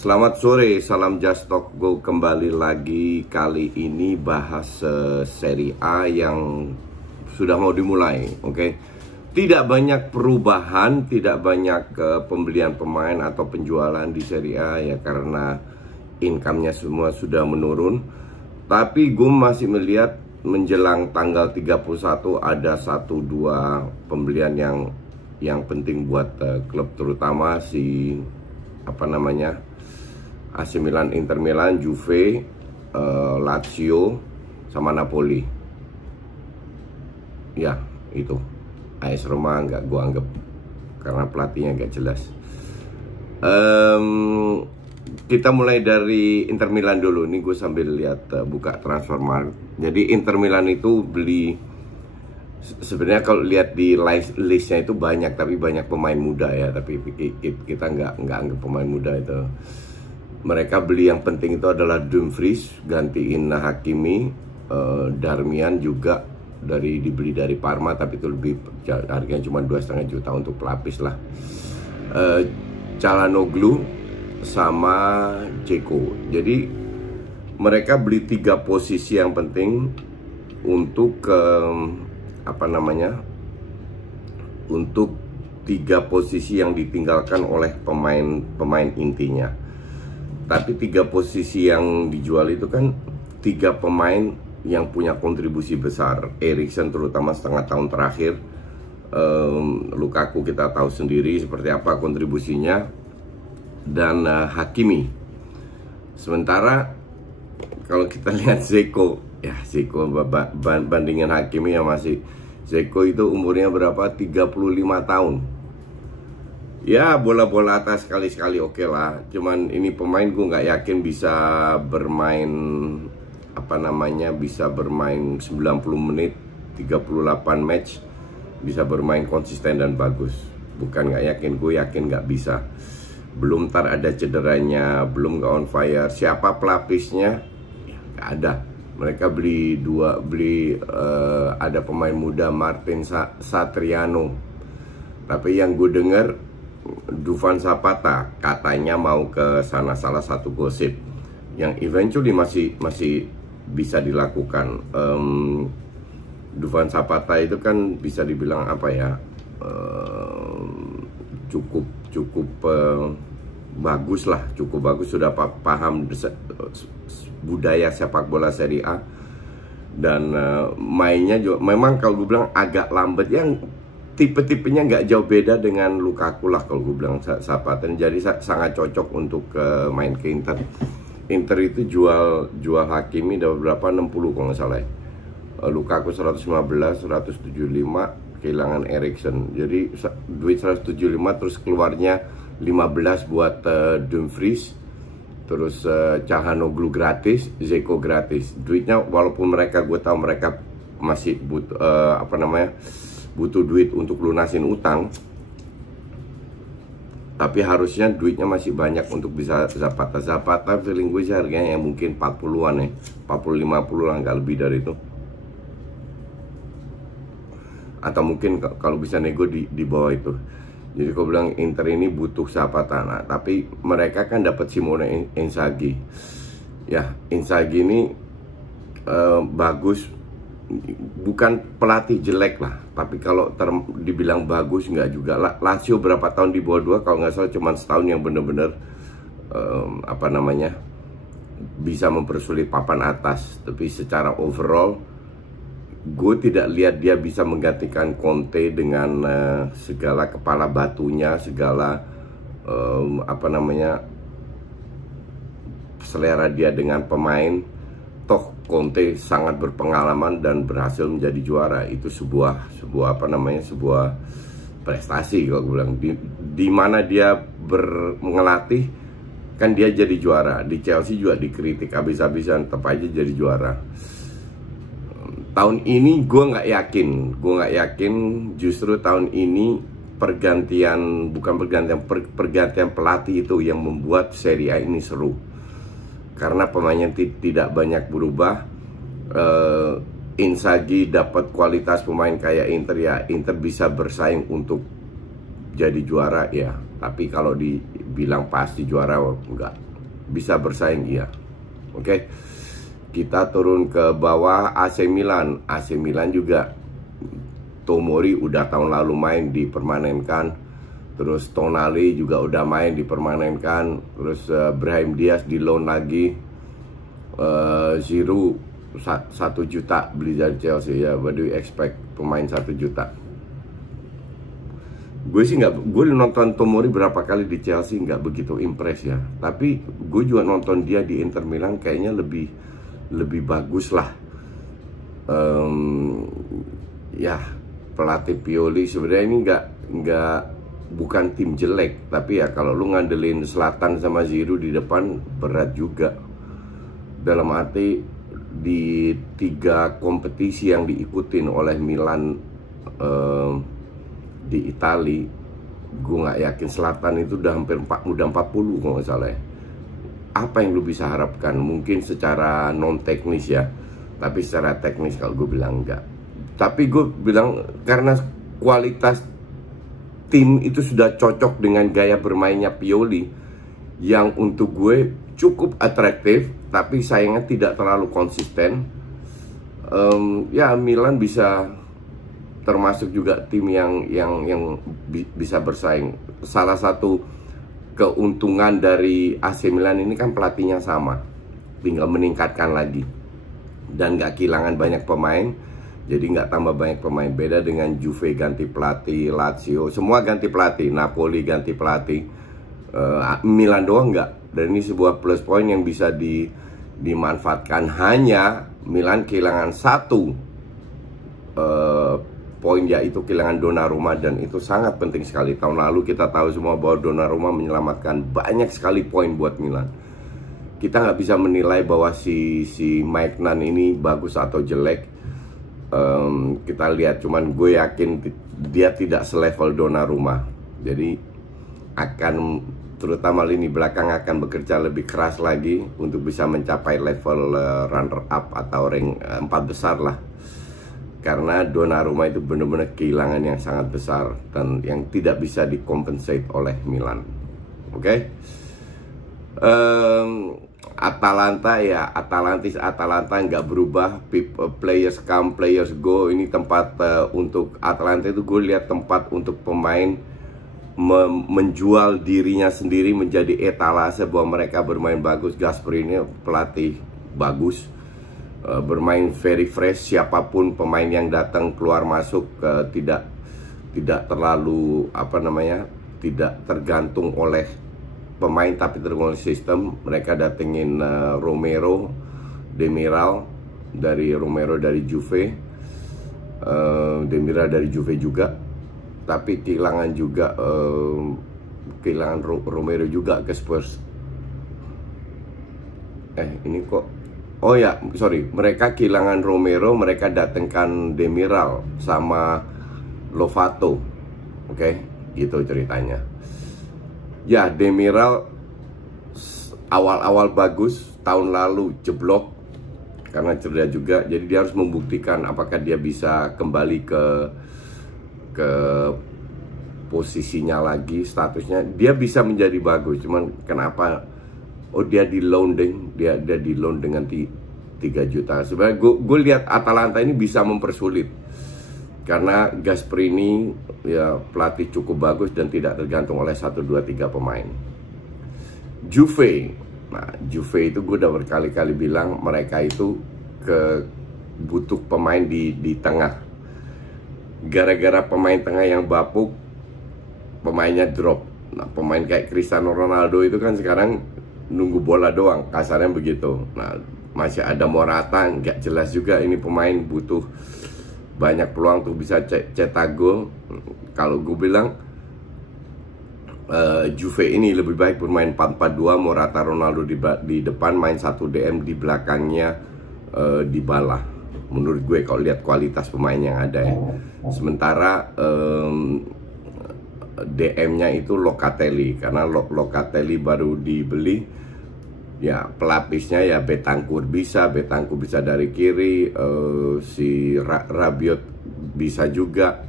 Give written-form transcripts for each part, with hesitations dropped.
Selamat sore, salam Just Talk Go. Kembali lagi, kali ini bahas Serie A yang sudah mau dimulai. Oke. Tidak banyak perubahan, tidak banyak pembelian pemain atau penjualan di Serie A ya, karena income-nya semua sudah menurun. Tapi gue masih melihat menjelang tanggal 31 ada 1-2 pembelian yang penting buat klub, terutama si AC Milan, Inter Milan, Juve, Lazio, sama Napoli. Ya, itu. AS Roma nggak gue anggap karena pelatihnya nggak jelas. Kita mulai dari Inter Milan dulu. Ini gue sambil lihat buka Transfermarkt. Jadi Inter Milan itu beli, sebenarnya kalau lihat di listnya itu banyak, tapi banyak pemain muda ya. Tapi kita nggak anggap pemain muda itu. Mereka beli yang penting itu adalah Dumfries, gantiin Hakimi, Darmian juga dibeli dari Parma, tapi itu lebih harganya cuma 2,5 juta untuk pelapis lah. Calhanoglu sama Dzeko. Jadi mereka beli 3 posisi yang penting untuk untuk 3 posisi yang ditinggalkan oleh pemain intinya. Tapi 3 posisi yang dijual itu kan 3 pemain yang punya kontribusi besar. Eriksen terutama setengah tahun terakhir, Lukaku kita tahu sendiri seperti apa kontribusinya, dan Hakimi. Sementara kalau kita lihat Dzeko, ya Dzeko bandingin Hakimi ya, masih Dzeko itu umurnya berapa? 35 tahun. Ya bola-bola atas sekali-sekali oke lah. Cuman ini pemain gue nggak yakin bisa bermain bisa bermain 90 menit 38 match, bisa bermain konsisten dan bagus. Bukan nggak yakin, gue yakin nggak bisa. Belum ntar ada cederanya, belum nggak on fire. Siapa pelapisnya? Ya, nggak ada. Mereka ada pemain muda Martin Satriano. Tapi yang gue dengar Dufan Zapata katanya mau ke sana, salah satu gosip yang eventually masih bisa dilakukan. Dufan Zapata itu kan bisa dibilang cukup bagus lah, cukup bagus, sudah paham budaya sepak bola Serie A, dan mainnya juga memang kalau gue bilang agak lambat, yang tipe-tipenya nggak jauh beda dengan Lukaku lah kalau gue bilang Zapata. Jadi sangat cocok untuk main ke Inter. Inter itu jual Hakimi dapat berapa? 60 kalau nggak salah ya. Lukaku 115, 175, kehilangan Eriksen. Jadi duit 175, terus keluarnya 15 buat Dumfries, terus Calhanoglu gratis, Dzeko gratis. Duitnya walaupun gue tahu mereka masih butuh duit untuk lunasin utang, tapi harusnya duitnya masih banyak untuk bisa Zapata feeling gue sih harganya yang mungkin 40-an ya, 40-50 lah, nggak lebih dari itu. Atau mungkin kalau bisa nego di bawah itu. Jadi kalau bilang Inter ini butuh Zapata. Nah, tapi mereka kan dapat Simone Inzaghi. Ya, Inzaghi ini bagus, bukan pelatih jelek lah, tapi kalau dibilang bagus nggak juga. Lazio berapa tahun di bawah 2, kalau nggak salah cuma setahun yang bener-bener bisa mempersulit papan atas. Tapi secara overall gue tidak lihat dia bisa menggantikan Conte dengan segala kepala batunya, segala selera dia dengan pemain. Toh Conte sangat berpengalaman dan berhasil menjadi juara. Itu sebuah prestasi kalau gue bilang. Di mana dia ngelatih kan dia jadi juara. Di Chelsea juga dikritik habis-habisan, tetap aja jadi juara. Tahun ini gue nggak yakin. Justru tahun ini pergantian pelatih itu yang membuat Serie A ini seru. Karena pemainnya tidak banyak berubah. Inzaghi dapat kualitas pemain kayak Inter, ya Inter bisa bersaing untuk jadi juara ya. Tapi kalau dibilang pasti juara, bisa bersaing, iya. Oke. Kita turun ke bawah AC Milan. AC Milan juga Tomori udah tahun lalu main dipermanenkan. Terus Tonali juga udah main dipermanenkan. Terus Brahim Diaz di loan lagi. Giroud 1 juta beli dari Chelsea ya. What do you expect pemain 1 juta? Gue sih gue nonton Tomori berapa kali di Chelsea nggak begitu impress ya. Tapi gue juga nonton dia di Inter Milan kayaknya lebih bagus lah. Ya pelatih Pioli sebenarnya ini bukan tim jelek, tapi ya kalau lu ngandelin Zlatan sama Giroud di depan berat juga. Dalam arti di 3 kompetisi yang diikutin oleh Milan di Itali, gue nggak yakin Zlatan itu udah hampir 40 kalau nggak salah ya. Apa yang lu bisa harapkan? Mungkin secara non teknis ya, tapi secara teknis kalau gue bilang enggak. Tapi gue bilang karena kualitas tim itu sudah cocok dengan gaya bermainnya Pioli yang untuk gue cukup atraktif, tapi sayangnya tidak terlalu konsisten. Ya Milan bisa termasuk juga tim yang bisa bersaing. Salah satu keuntungan dari AC Milan ini kan pelatihnya sama, tinggal meningkatkan lagi dan nggak kehilangan banyak pemain, jadi nggak tambah banyak pemain. Beda dengan Juve ganti pelatih, Lazio semua ganti pelatih, Napoli ganti pelatih, Milan doang nggak. Dan ini sebuah plus point yang bisa dimanfaatkan. Hanya Milan kehilangan 1 poin, yaitu kehilangan Donnarumma, dan itu sangat penting sekali. Tahun lalu kita tahu semua bahwa Donnarumma menyelamatkan banyak sekali poin buat Milan. Kita nggak bisa menilai bahwa si Maignan ini bagus atau jelek. Kita lihat, cuman gue yakin dia tidak selevel Donnarumma. Jadi akan, terutama lini belakang akan bekerja lebih keras lagi untuk bisa mencapai level runner up atau rank 4 besar lah. Karena Donnarumma itu benar-benar kehilangan yang sangat besar dan yang tidak bisa dikompensate oleh Milan. Oke. Atalanta ya, Atalanta nggak berubah. Players come, players go. Ini tempat untuk Atalanta itu, gue lihat tempat untuk pemain menjual dirinya sendiri menjadi etalase bahwa mereka bermain bagus. Gasperini pelatih bagus, bermain very fresh. Siapapun pemain yang datang keluar masuk tidak terlalu tidak tergantung oleh pemain, tapi tergantung sistem. Mereka datengin Romero, Demiral dari Juve, Demiral dari Juve juga, tapi kehilangan juga Romero juga ke Spurs. Ini kok, oh ya, sorry, mereka kehilangan Romero, mereka datangkan Demiral sama Lovato. Oke, gitu ceritanya. Ya, Demiral awal-awal bagus, tahun lalu jeblok karena cedera juga. Jadi dia harus membuktikan apakah dia bisa kembali ke posisinya lagi, statusnya. Dia bisa menjadi bagus, cuman kenapa dia di loan dia di loan dengan 3 juta. Sebenarnya gue lihat Atalanta ini bisa mempersulit karena Gasperini ya pelatih cukup bagus dan tidak tergantung oleh 1, 2, 3 pemain. Juve, nah Juve itu gue udah berkali-kali bilang mereka itu butuh pemain di tengah. Gara-gara pemain tengah yang bapuk, pemainnya drop. Nah pemain kayak Cristiano Ronaldo itu kan sekarang nunggu bola doang, kasarnya begitu. Nah masih ada Morata, nggak jelas juga ini pemain, butuh banyak peluang untuk bisa cetak gol. Kalau gue bilang Juve ini lebih baik bermain 4-4-2, Morata, Ronaldo di depan, main 1 DM di belakangnya Dybala. Menurut gue kalau lihat kualitas pemain yang ada ya. Sementara DM-nya itu Locatelli, karena Locatelli baru dibeli. Ya pelapisnya ya Bentancur bisa dari kiri, si Rabiot bisa juga.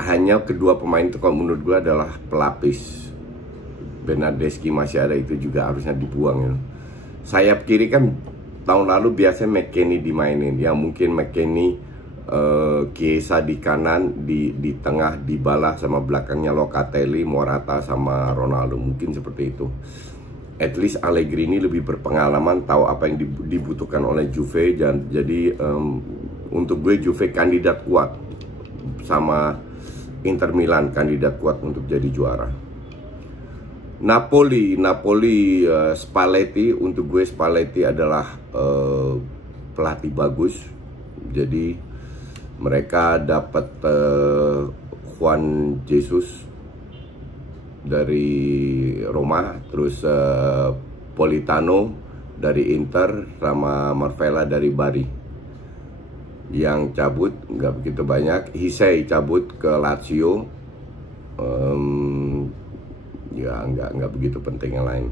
Hanya kedua pemain itu kalau menurut gue adalah pelapis. Bernardeschi masih ada, itu juga harusnya dibuang ya. Sayap kiri kan tahun lalu biasanya McKennie dimainin, ya mungkin McKennie, Chiesa di kanan, di tengah Dybala sama belakangnya Locatelli, Morata sama Ronaldo, mungkin seperti itu. At least Allegri ini lebih berpengalaman, tahu apa yang dibutuhkan oleh Juve, dan jadi untuk gue Juve kandidat kuat, sama Inter Milan kandidat kuat untuk jadi juara. Napoli, Spalletti, untuk gue Spalletti adalah pelatih bagus. Jadi mereka dapat Juan Jesus dari Roma, terus Politano dari Inter, sama Marvella dari Bari. Yang cabut nggak begitu banyak. Hisei cabut ke Lazio, ya nggak begitu penting yang lain.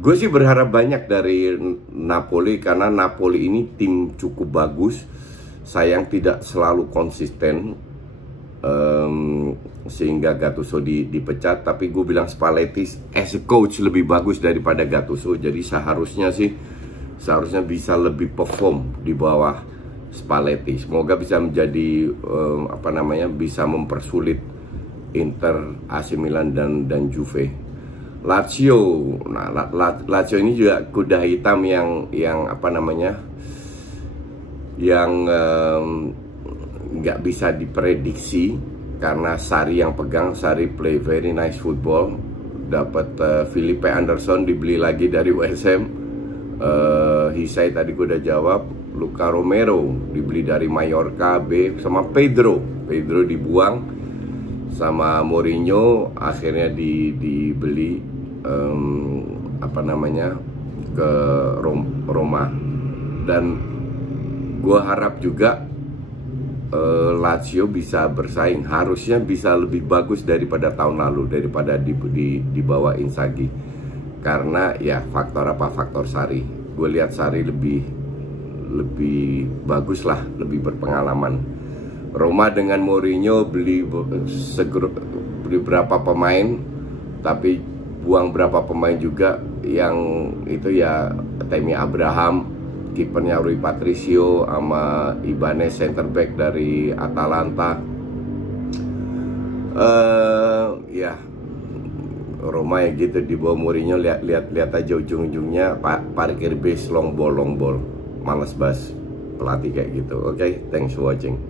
Gue sih berharap banyak dari Napoli, karena Napoli ini tim cukup bagus, sayang tidak selalu konsisten, sehingga Gattuso dipecat. Tapi gue bilang Spalletti as a coach lebih bagus daripada Gattuso, jadi seharusnya bisa lebih perform di bawah Spalletti. Semoga bisa menjadi bisa mempersulit Inter, AC Milan dan Juve. Lazio, nah Lazio ini juga kuda hitam yang nggak bisa diprediksi, karena Sarri yang pegang. Sarri play very nice football, dapat Felipe Anderson dibeli lagi dari West Ham, Hisai tadi gue udah jawab, Luka Romero dibeli dari Mallorca B, sama Pedro dibuang, sama Mourinho akhirnya dibeli ke Roma. Dan gue harap juga Lazio bisa bersaing, harusnya bisa lebih bagus daripada tahun lalu, daripada di bawah Inzaghi. Karena ya faktor Sarri. Gue lihat Sarri lebih bagus lah, lebih berpengalaman. Roma dengan Mourinho beli berapa pemain, tapi buang berapa pemain juga, yang itu ya Tammy Abraham, kipernya Rui Patricio, sama Ibanez center back dari Atalanta. Ya Roma ya gitu, di bawah Mourinho lihat aja ujung-ujungnya parkir base long ball, males bas pelatih kayak gitu. Oke, thanks for watching.